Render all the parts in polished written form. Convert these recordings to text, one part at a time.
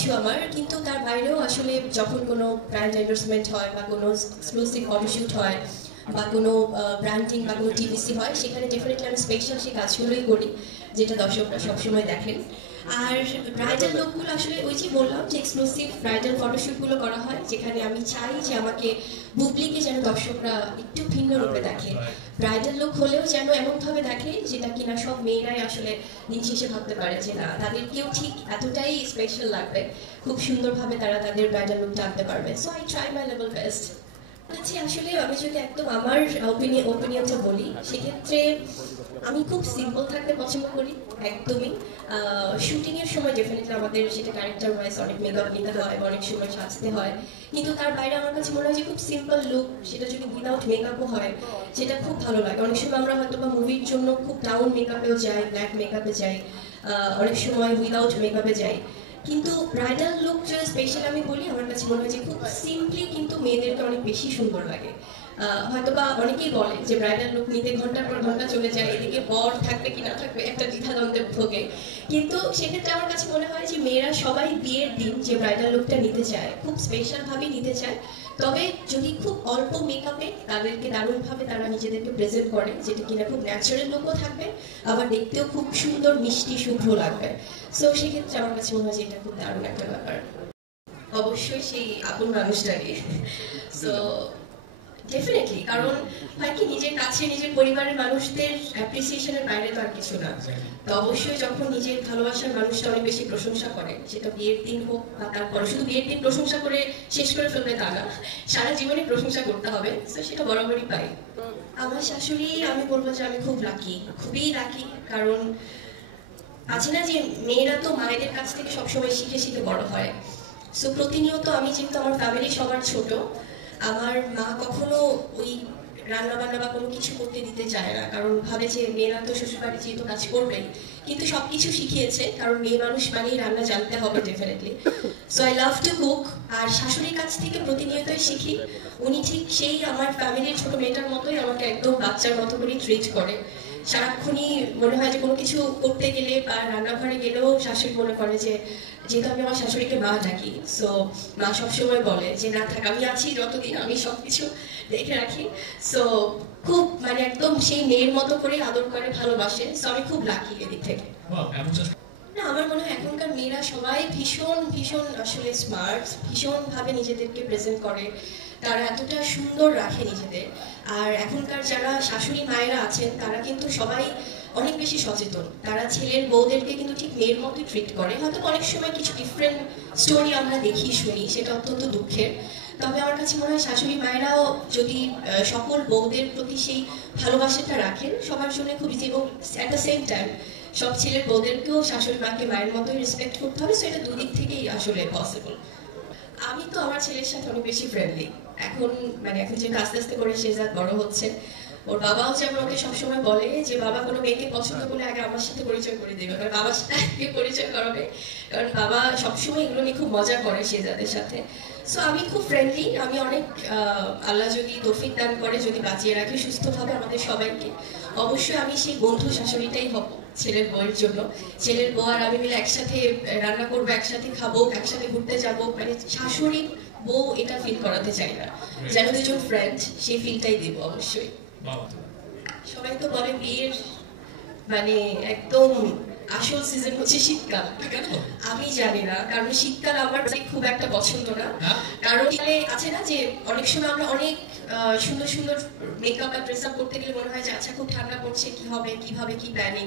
কিছু আমার, কিন্তু তার বাইরেও আসলে যখন কোনো ব্র্যান্ড এন্ডোর্সমেন্ট হয় বা কোনো এক্সক্লুসিভ ফটোশ্যুট হয় বা কোনো ব্র্যান্ডিং বা কোনো টিভিসি হয়, সেখানে ডেফিনেটলি আমি স্পেশাল সেই কাজগুলোই করি যেটা দর্শকরা সবসময় দেখেন। আর ব্রাইডাল লুকগুলো আসলে ওই যে বললাম যে এক্সক্লুসিভ ব্রাইডাল ফটোশ্যুটগুলো করা হয়, যেখানে আমি চাই যে আমাকে বুবলিকে যেন দর্শকরা একটু ভিন্ন রূপে দেখে। ব্রাইডাল লুক হলেও যেন এমনভাবে দেখে যেটা কিনা সব মেয়েরাই আসলে দিন শেষে ভাবতে পারে যে না, তাদেরকেও ঠিক এতটাই স্পেশাল লাগবে, খুব সুন্দরভাবে তারা তাদের ব্রাইডাল লুকটা আনতে পারবে। So I try my level best. আসলে আমি যদি একদম আমার ওপিনিয়নটা বলি, সেক্ষেত্রে আমি খুব সিম্পল থাকতে পছন্দ করি একদমই। শুটিং এর সময় ডেফিনেটলি আমাদের সেটা ক্যারেক্টার ওয়াইজ অনেক মেকআপ নিতে হয়, অনেক সময় সাজতে হয়, কিন্তু তার বাইরে আমার কাছে মনে হয় যে খুব সিম্পল লুক, সেটা যদি উইদাউট মেকআপও হয় সেটা খুব ভালো লাগে। অনেক সময় আমরা হয়তো বা মুভির জন্য খুব ডাউন মেকআপেও যাই, ব্ল্যাক মেকআপে যাই, অনেক সময় উইদাউট মেকআপে যাই, কিন্তু ব্রাইডাল লুক যদি স্পেশাল আমি বলি, আমার কাছে মনে হয় যে খুব সিম্পলি কিন্তু মেয়েদেরকে অনেক বেশি সুন্দর লাগে। হয়তো বা অনেকেই বলে যে ব্রাইডাল লুক নিতে ঘন্টার পর ঘন্টা চলে যায়, এদিকে বর থাকবে কি না থাকবে একটা দ্বিধাদ্বন্দ্বে ভোগে, কিন্তু সেক্ষেত্রে আমার কাছে মনে হয় যে মেয়েরা সবাই বিয়ের দিন যে ব্রাইডাল লুকটা নিতে চায় খুব স্পেশাল ভাবে নিতে চায়, তবে যদি খুব অল্প মেকআপে তাদেরকে দারুণভাবে তারা নিজেদেরকে প্রেজেন্ট করে, যেটা কিনা খুব ন্যাচারাল লুকও থাকবে, আবার দেখতেও খুব সুন্দর মিষ্টি শুভ্র লাগবে। সো সেক্ষেত্রে আমার কাছে মনে হয় যে এটা খুব দারুণ একটা ব্যাপার। অবশ্যই সেই আপন মানুষটারই। সো ডেফিনেটলি, কারণ হয় কি, নিজের কাছে নিজের পরিবারের মানুষদের অ্যাপ্রিসিয়েশনের বাইরে তো আর কিছু না। তো অবশ্যই যখন নিজের ভালোবাসার মানুষটা অনেক বেশি প্রশংসা করে, সেটা বিয়ের দিন হোক বা তারপরে, শুধু বিয়ের দিন প্রশংসা করে শেষ করে ফেলবে তা না, সারা জীবনে প্রশংসা করতে হবে, তো সেটা বরাবরই পাই। আমার শাশুড়ি, আমি বলবো যে আমি খুব লাকি, খুবই লাকি, কারণ আছে না যে মেয়েরা তো মায়েদের কাছ থেকে সবসময় শিখে শিখে বড় হয়। সো প্রতিনিয়ত আমি যেহেতু আমার ফ্যামিলি সবার ছোট, আমার মা কখনো ওই রান্না বান্না বা কোনো কিছু করতে দিতে চায় না, কারণ ভাবে যে মেয়েরা তো শ্বশুরবাড়ি যেহেতু কাজ করবেই, কিন্তু সবকিছু শিখিয়েছে, কারণ মেয়ে মানুষ মানেই রান্না জানতে হবে definitely. So I love to cook. আর শাশুড়ির কাছ থেকে প্রতিনিয়তই শিখি, উনি ঠিক সেই আমার ফ্যামিলির ছোট মেয়েটার মতোই আমাকে একদম বাচ্চার মতো করে ট্রিট করে। সারাক্ষণই মনে হয় যে কোনো কিছু করতে গেলে বা রান্নাঘরে গেলেও শাশুড়ি মনে করে যে, যেহেতু আমি আমার শাশুড়িকে মা ডাকি, সো মা সবসময় বলে যে না থাক, আমি আছি যতদিন আমি সবকিছু দেখে রাখি। সো খুব মানে একদম সেই মেয়ের মতো করে আদর করে, ভালোবাসে। সো আমি খুব লাকি এদিক থেকে। না, আমার মনে হয় এখনকার মেয়েরা সবাই ভীষণ ভীষণ আসলে স্মার্ট, ভীষণ ভাবে নিজেদেরকে প্রেজেন্ট করে, তারা এতটা সুন্দর রাখে নিজেদের। আর এখনকার যারা শাশুড়ি মায়েরা আছেন তারা কিন্তু সবাই অনেক বেশি সচেতন, তারা ছেলের বউদেরকে কিন্তু ঠিক মেয়ের মতোই ট্রিট করে। হয়তো অনেক সময় কিছু ডিফারেন্ট স্টোরি আমরা দেখি শুনি, সেটা অত্যন্ত দুঃখের, তবে আমার কাছে মনে হয় শাশুড়ি মায়েরাও যদি সকল বউদের প্রতি সেই ভালোবাসাটা রাখেন, সবার জন্য খুব ইজি, এবং অ্যাট দ্য সেম টাইম সব ছেলের বউদেরকেও শাশুড়ি মাকে মায়ের মতোই রেসপেক্ট করতে হবে। সো এটা দুদিক থেকেই আসলে পসিবল। আমি তো আমার ছেলের সাথে অনেক বেশি ফ্রেন্ডলি এখন, মানে এখন যে আস্তে আস্তে করে শেজাদ বড় হচ্ছে, ওর বাবাও যেমন ওকে সবসময় বলে যে বাবা কোনো মেয়েকে পছন্দ করলে আগে আমার সাথে পরিচয় করে দেবে, কারণ বাবার সাথে আগে পরিচয় করাবে, কারণ বাবা সবসময় এগুলো নিয়ে খুব মজা করে শেজাদের সাথে। সো আমি খুব ফ্রেন্ডলি, আমি অনেক আল্লাহ যদি তৌফিক দান করে, যদি বাঁচিয়ে রাখি সুস্থভাবে আমাদের সবাইকে, অবশ্যই আমি সেই বন্ধু শাশুড়িটাই হব ছেলের বউয়ের জন্য। ছেলের বউ আর আমি মিলে একসাথে রান্না করবো, একসাথে খাবো, একসাথে ঘুরতে যাবো, মানে শাশুড়ি বউ এটা ফিল করাতে চাই না, যেন দুজন ফ্রেন্ড, সেই ফিলটাই দেব অবশ্যই। সবাই তো বলে বিয়ের মানে একদম আসল সিজন হচ্ছে শীতকাল, আমি জানি না, কারণ শীতকাল আমার খুব একটা পছন্দ না, কারণ আছে না যে অনেক সময় আমরা অনেক সুন্দর সুন্দর মেকআপ আর ড্রেস আপ করতে গেলে মনে হয় যে আচ্ছা খুব ঠান্ডা পড়ছে, কি হবে, কিভাবে কি প্ল্যানিং।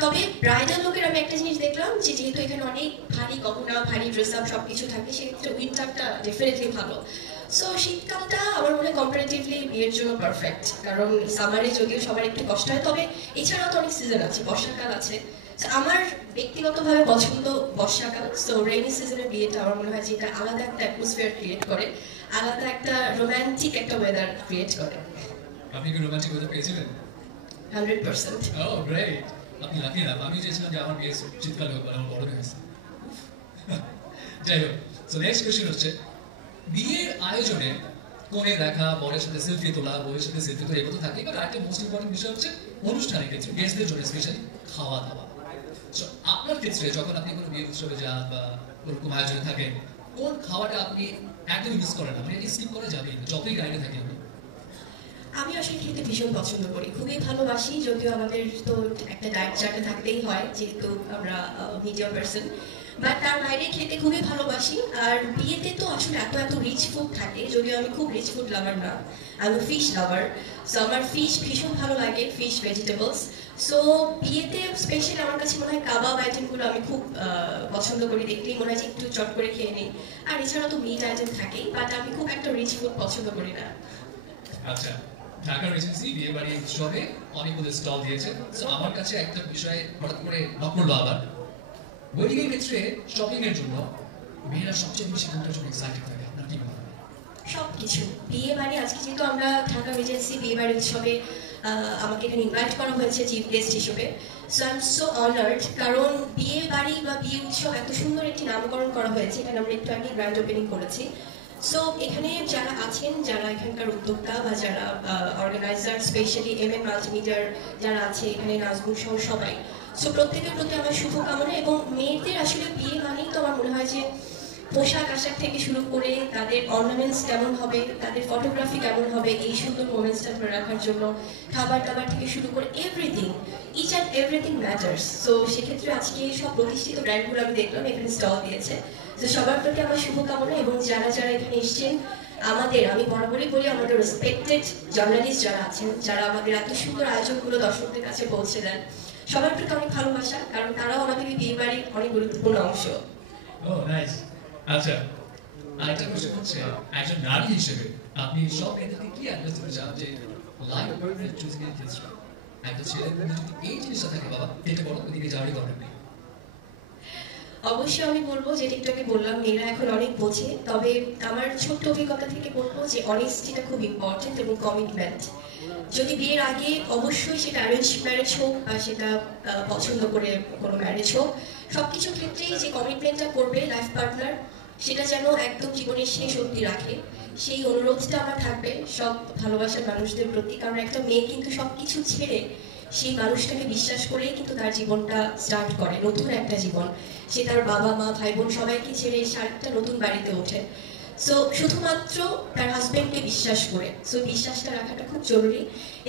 তবে ব্রাইডাল লোকের আমি একটা জিনিস দেখলাম যে যেহেতু এখানে অনেক ভারী গহনা, ভারী ড্রেস আপ সবকিছু থাকে, সেক্ষেত্রে উইন্টারটা ডেফিনেটলি ভালো। সো শীতকালটা আমার মনে হয় কম্পারেটিভলি বিয়ের জন্য পারফেক্ট, কারণ সামারে যদিও সবার একটু কষ্ট হয়, তবে এছাড়াও তো অনেক সিজন আছে, বর্ষাকাল আছে। আমার ব্যক্তিগতভাবে পছন্দ বর্ষাকাল। সো রেইনি সিজনের বিয়েটা আমার মনে হয় যে এটা আলাদা একটা অ্যাটমসফিয়ার ক্রিয়েট করে, আলাদা একটা রোমান্টিক একটা ওয়েদার ক্রিয়েট করে। আপনি কি রোমান্টিক ওয়েদার পেয়েছিলেন? 100%। ও গ্রেট, আপনি লাকি না। আমি চেয়েছিলাম যে আমার বিয়ে শীতকালে হোক, আমার বড় হয়েছে। যাই হোক, সো নেক্সট কোয়েশ্চেন হচ্ছে, বিয়ের আয়োজনে কোণে দেখা, বরের সাথে সেলফি তোলা, বউয়ের সাথে সেলফি তোলা, এগুলো থাকে, এবার একটা মোস্ট ইম্পর্টেন্ট বিষয় হচ্ছে অনুষ্ঠানের ক্ষেত্রে গেস্টদের জন্য স্পেশালি খাওয়া দাওয়া। সো আপনার ক্ষেত্রে যখন আপনি কোনো বিয়ে উৎসবে যান বা ওরকম আয়োজনে থাকেন, কোন খাওয়াটা আপনি একদমই মিস করেন না, মানে স্কিপ করা যাবে না, যতই গাইডে থাকি আপনি? আমি আসলে খেতে ভীষণ পছন্দ করি, খুবই ভালোবাসি। যদিও আমাদের তো একটা ডায়েট চার্টে থাকতেই হয়, যেহেতু আমরা মিডিয়াম পার্সন, বাট তার বাইরে খেতে খুবই ভালোবাসি। আর বিয়েতে তো আসলে এত এত রিচ ফুড থাকে, যদিও আমি খুব রিচ ফুড লাভার না, আমি ফিশ লাভার। সো আমার ফিশ ভীষণ ভালো লাগে, ফিশ ভেজিটেবলস। সো বিয়েতে স্পেশালি আমার কাছে মনে হয় কাবাব আইটেমগুলো আমি খুব পছন্দ করি, দেখলেই মনে হয় যে একটু চট করে খেয়ে নিই। আর এছাড়া তো মিট আইটেম থাকেই, বাট আমি খুব একটা রিচ ফুড পছন্দ করি না। আচ্ছা, ঢাকা রিজেন্সি বিয়ে বাড়ি উৎসবে অনেকগুলো স্টল দিয়েছে। তো আমার কাছে একটা বিষয় হঠাৎ করে নক করলো আবার, ওয়েডিং এর ক্ষেত্রে শপিং এর জন্য মেয়েরা সবচেয়ে বেশি কোনটার জন্য এক্সাইটেড থাকে, আপনার কি মনে হয়? সবকিছু বিয়ে বাড়ি, আজকে যেহেতু আমরা ঢাকা রিজেন্সি বিয়ে বাড়ি উৎসবে আমাকে এখানে ইনভাইট করা হয়েছে চিফ গেস্ট হিসেবে। So I am so honoured, কারণ বিয়ে বাড়ি বা বিয়ে উৎসব এত সুন্দর একটি নামকরণ করা হয়েছে, এখানে আমরা একটু আগে গ্র্যান্ড ওপেনিং করেছি। সো এখানে যারা আছেন, যারা এখানকার উদ্যোক্তা বা যারা অর্গানাইজার, স্পেশালি এমএন মাল্টিমিডিয়ার যারা আছে এখানে, নাজমুল সহ সবাই, সো প্রত্যেকের প্রতি আমার শুভকামনা। এবং মেয়েদের আসলে বিয়ে মানেই তো আমার মনে হয় যে পোশাক আশাক থেকে শুরু করে তাদের অর্নামেন্টস কেমন হবে, তাদের ফটোগ্রাফি কেমন হবে, এই সুন্দর মোমেন্টসটা ধরে রাখার জন্য খাবার দাবার থেকে শুরু করে everything, each and everything matters. So সেক্ষেত্রে আজকে সব প্রতিষ্ঠিত ব্র্যান্ডগুলো আমি দেখলাম এখানে স্টল দিয়েছে। তো সবার প্রতি আমার শুভকামনা। এবং যারা যারা এখানে এসছেন, আমি বরাবরই বলি, আমাদের রেসপেক্টেড জার্নালিস্ট যারা আছেন, যারা আমাদের এত সুন্দর আয়োজনগুলো দর্শকদের কাছে পৌঁছে দেন, সবার প্রতি অনেক ভালোবাসা, কারণ তারাও আমাদের এই বিয়ে বাড়ির অনেক গুরুত্বপূর্ণ অংশ। ও নাইস। আচ্ছা, আরেকটা কোশ্চেন হচ্ছে, একজন নারী হিসেবে আপনি সব মেয়েদেরকে কি অ্যাডভাইস দিতে চান যে লাইফ পার্টনার চুজিং এর ক্ষেত্রে একটা ছেলের মধ্যে যদি এই জিনিসটা থাকে, বাবা এটা বড় ওদিকে যাওয়ারই দরকার নেই? অবশ্যই আমি বলবো, যেটা একটু আগে বললাম, মেয়েরা এখন অনেক বোঝে, তবে আমার ছোট্ট অভিজ্ঞতা থেকে বলবো যে অনেস্টিটা খুব ইম্পর্টেন্ট এবং কমিটমেন্ট। যদি বিয়ের আগে, অবশ্যই সেটা অ্যারেঞ্জ ম্যারেজ হোক বা সেটা পছন্দ করে কোনো ম্যারেজ হোক, সবকিছু ক্ষেত্রেই যে কমিটমেন্টটা করবে লাইফ পার্টনার, সেটা যেন একদম জীবনের শেষ অবধি রাখে, সেই অনুরোধটা আমার থাকবে সব ভালোবাসার মানুষদের প্রতি। কারণ একটা মেয়ে কিন্তু সবকিছু ছেড়ে সেই মানুষটাকে বিশ্বাস করেই কিন্তু তার জীবনটা স্টার্ট করে, নতুন একটা জীবন। সে তার বাবা মা ভাই বোন সবাইকে ছেড়ে সে আরেকটা নতুন বাড়িতে ওঠে, সো শুধুমাত্র তার হাজব্যান্ডকে বিশ্বাস করে। সো বিশ্বাসটা রাখাটা খুব জরুরি।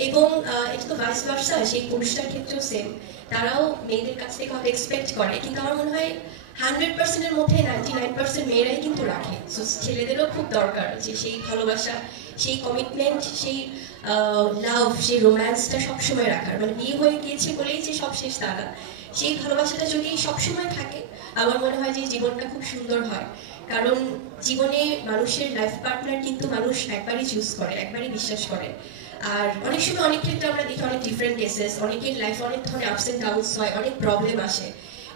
এবং এটা তো ভাইস ভার্সা, সেই পুরুষটার ক্ষেত্রেও সেম, তারাও মেয়েদের কাছ থেকে হয়তো এক্সপেক্ট করে, কিন্তু আমার মনে হয় 100%-এর মধ্যে 99% মেয়েরাই কিন্তু রাখে। সো ছেলেদেরও খুব দরকার যে সেই ভালোবাসা, সেই কমিটমেন্ট, সেই লাভ, সেই রোম্যান্সটা সবসময় রাখার। মানে বিয়ে হয়ে গিয়েছে বলেই যে সব শেষ তা না, সেই ভালোবাসাটা যদি সবসময় থাকে, আমার মনে হয় যে জীবনটা খুব সুন্দর হয়। কারণ জীবনে মানুষের লাইফ পার্টনার কিন্তু মানুষ একবারই চুজ করে, একবারই বিশ্বাস করে। আর অনেক সময় অনেক ক্ষেত্রে আমরা দেখি অনেক ডিফারেন্ট কেসেস, অনেকের লাইফে অনেক ধরনের আপস অ্যান্ড ডাউনস হয়, অনেক প্রবলেম আসে,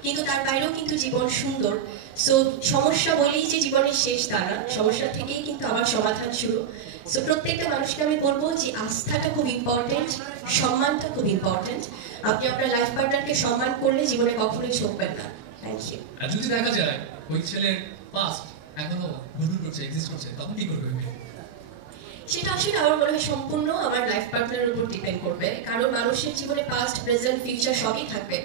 কিন্তু তার বাইরেও কিন্তু জীবন সুন্দর। সো সমস্যা বলেই যে জীবনের শেষ তা না, সমস্যা থেকেই কিন্তু আবার সমাধান শুরু। সো প্রত্যেকটা মানুষকে আমি বলবো যে আস্থাটা খুব ইম্পর্টেন্ট, সম্মানটা খুব ইম্পর্টেন্ট। আপনি আপনার লাইফ পার্টনারকে সম্মান করলে জীবনে কখনোই ঠকবেন না। Thank you. আর যদি দেখা যায় ওই ছেলের পাস্ট এখনো ঘুরঘুর করছে, এক্সিস্ট করছে, তখন কি করবে? সেটা আসলে আমার মনে হয় সম্পূর্ণ আমার লাইফ পার্টনারের উপর ডিপেন্ড করবে। কারণ মানুষের জীবনে পাস্ট, প্রেজেন্ট, ফিউচার সবই থাকবে,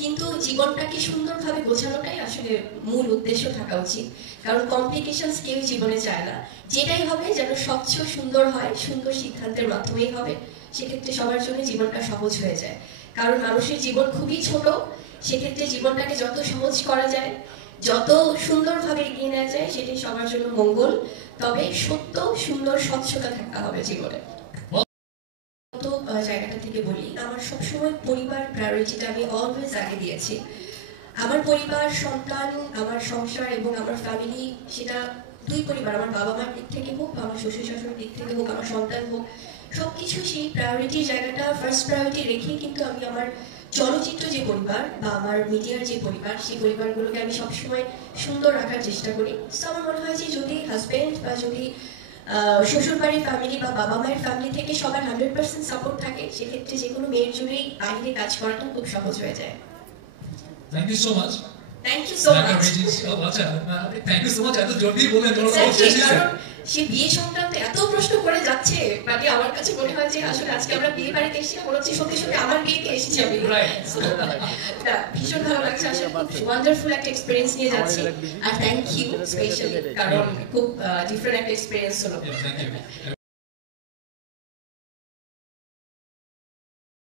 কিন্তু জীবনটাকে সুন্দরভাবে গোছানোটাই আসলে মূল উদ্দেশ্য থাকা উচিত। কারণ কমপ্লিকেশনস কেউ জীবনে চায় না, যেটাই হবে যেন স্বচ্ছ সুন্দর হয়, সুন্দর সিদ্ধান্তের মাধ্যমেই হবে, সেক্ষেত্রে সবার জন্য জীবনটা সহজ হয়ে যায়। কারণ মানুষের জীবন খুবই ছোট, সেক্ষেত্রে জীবনটাকে যত সহজ করা যায়, যত সুন্দরভাবে এগিয়ে নেওয়া যায়, সেটাই সবার জন্য মঙ্গল। তবে সত্য, সুন্দর, স্বচ্ছতা থাকা হবে জীবনে। জায়গাটা থেকে বলি, আমার সবসময় পরিবার প্রায়োরিটিটা আমি অলওয়েজ আগে দিয়েছি। আমার পরিবার, সন্তান, আমার সংসার এবং আমার ফ্যামিলি, সেটা দুই পরিবার, আমার বাবা মার দিক থেকে হোক, আমার শ্বশুর শাশুড়ির দিক থেকে হোক, আমার সন্তান হোক, সবকিছু সেই প্রায়োরিটির জায়গাটা ফার্স্ট প্রায়োরিটি রেখেই কিন্তু আমি আমার চলচ্চিত্র যে পরিবার বা আমার মিডিয়ার যে পরিবার, সেই পরিবারগুলোকে আমি সবসময় সুন্দর রাখার চেষ্টা করি। তো আমার মনে হয় যে যদি হাজব্যান্ড বা যদি শ্বশুরবাড়ির ফ্যামিলি বা বাবা মায়ের ফ্যামিলি থেকে সবার 100% সাপোর্ট থাকে, সেক্ষেত্রে যে কোনো মেয়ের জন্যই বাইরে কাজ করাটা খুব সহজ হয়ে যায়। Thank you so much. Thank you so much. আচ্ছা আপনি থ্যাংক ইউ সো মাচ এত জলদি বলেন কারণ সে বিয়ে সংক্রান্ত এত প্রশ্ন করে যাচ্ছে, মানে আমার কাছে মনে হয় যে আসলে আজকে আমরা বিয়ে বাড়িতে এসেছি, মনে হচ্ছে সত্যি সত্যি আমার বিয়েতে এসেছি আমি। So, ভীষণ ভালো লাগছে, আসলে খুব ওয়ান্ডারফুল একটা এক্সপিরিয়েন্স নিয়ে যাচ্ছি। আর থ্যাংক ইউ স্পেশালি, কারণ খুব ডিফারেন্ট একটা এক্সপিরিয়েন্স হলো। Thank you.